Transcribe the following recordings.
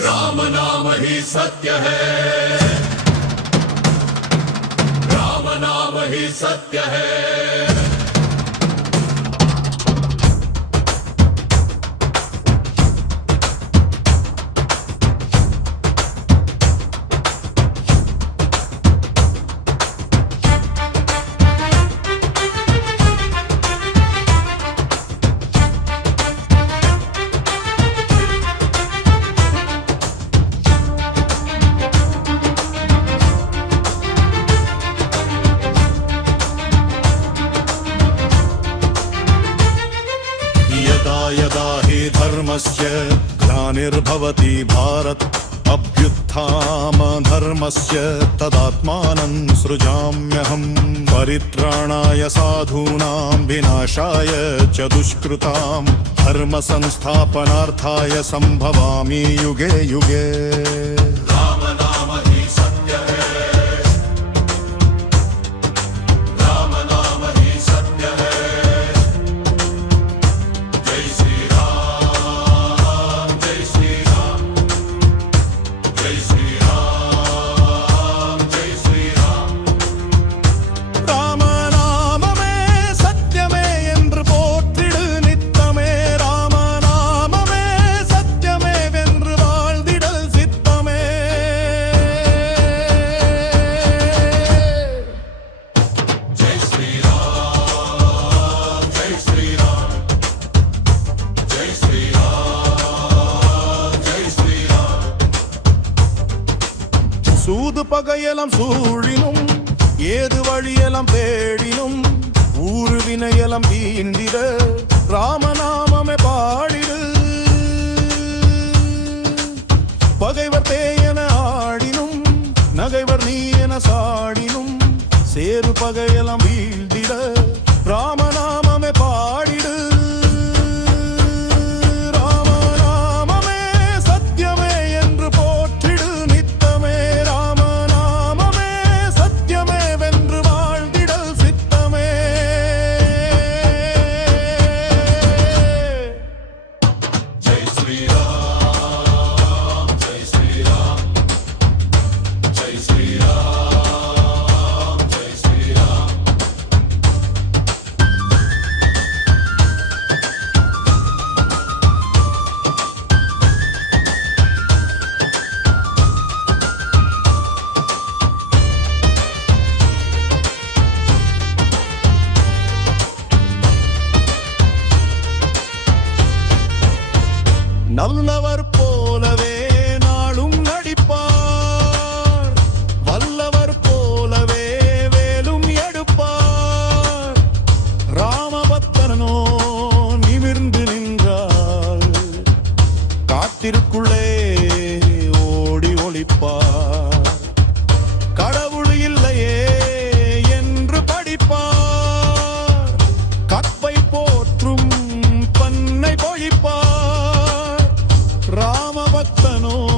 राम नाम ही सत्य है। राम नाम ही सत्य है। धर्मस्य ग्लानिर्भवति भारत। अभ्युत्थामधर्मस्य तदात्मानं सृजाम्यहं। परित्राणाय साधूनां विनाशाय च दुष्कृतां। धर्मसंस्थापनार्थाय सम्भवामि युगे युगे। பகையெல்லாம் சூழினும் ஏது வழியெல்லாம் தேடினும் ஊரு வினையெல்லாம் தீண்டிட ராமநாமமே பாடிடு. பகைவர் தேயன ஆடினும் நகைவர் நீ என சாடினும் சேரு பகையெல்லாம் வீழ்ந்து காத்திற்குள்ளே ஓடி ஒளிப்பார். கடவுள் இல்லையே என்று படிப்பார். கற்பை போற்றும் பண்ணை பொழிப்பார். ராமபக்தனோ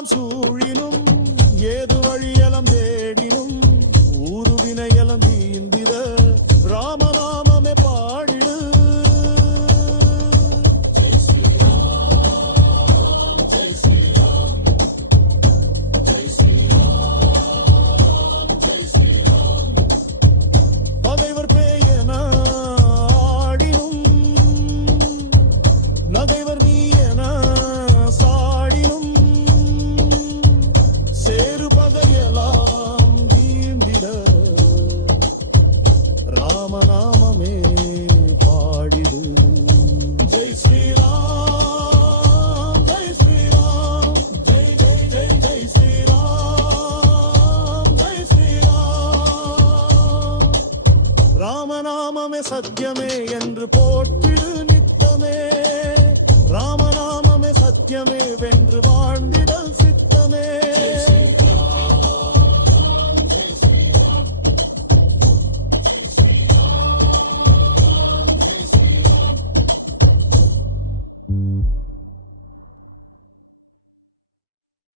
எல்லாம் சூழினும் ஏது வழியலம் தேடினும் ஊருவினையலம் நீந்திட ராமநாம సత్యమే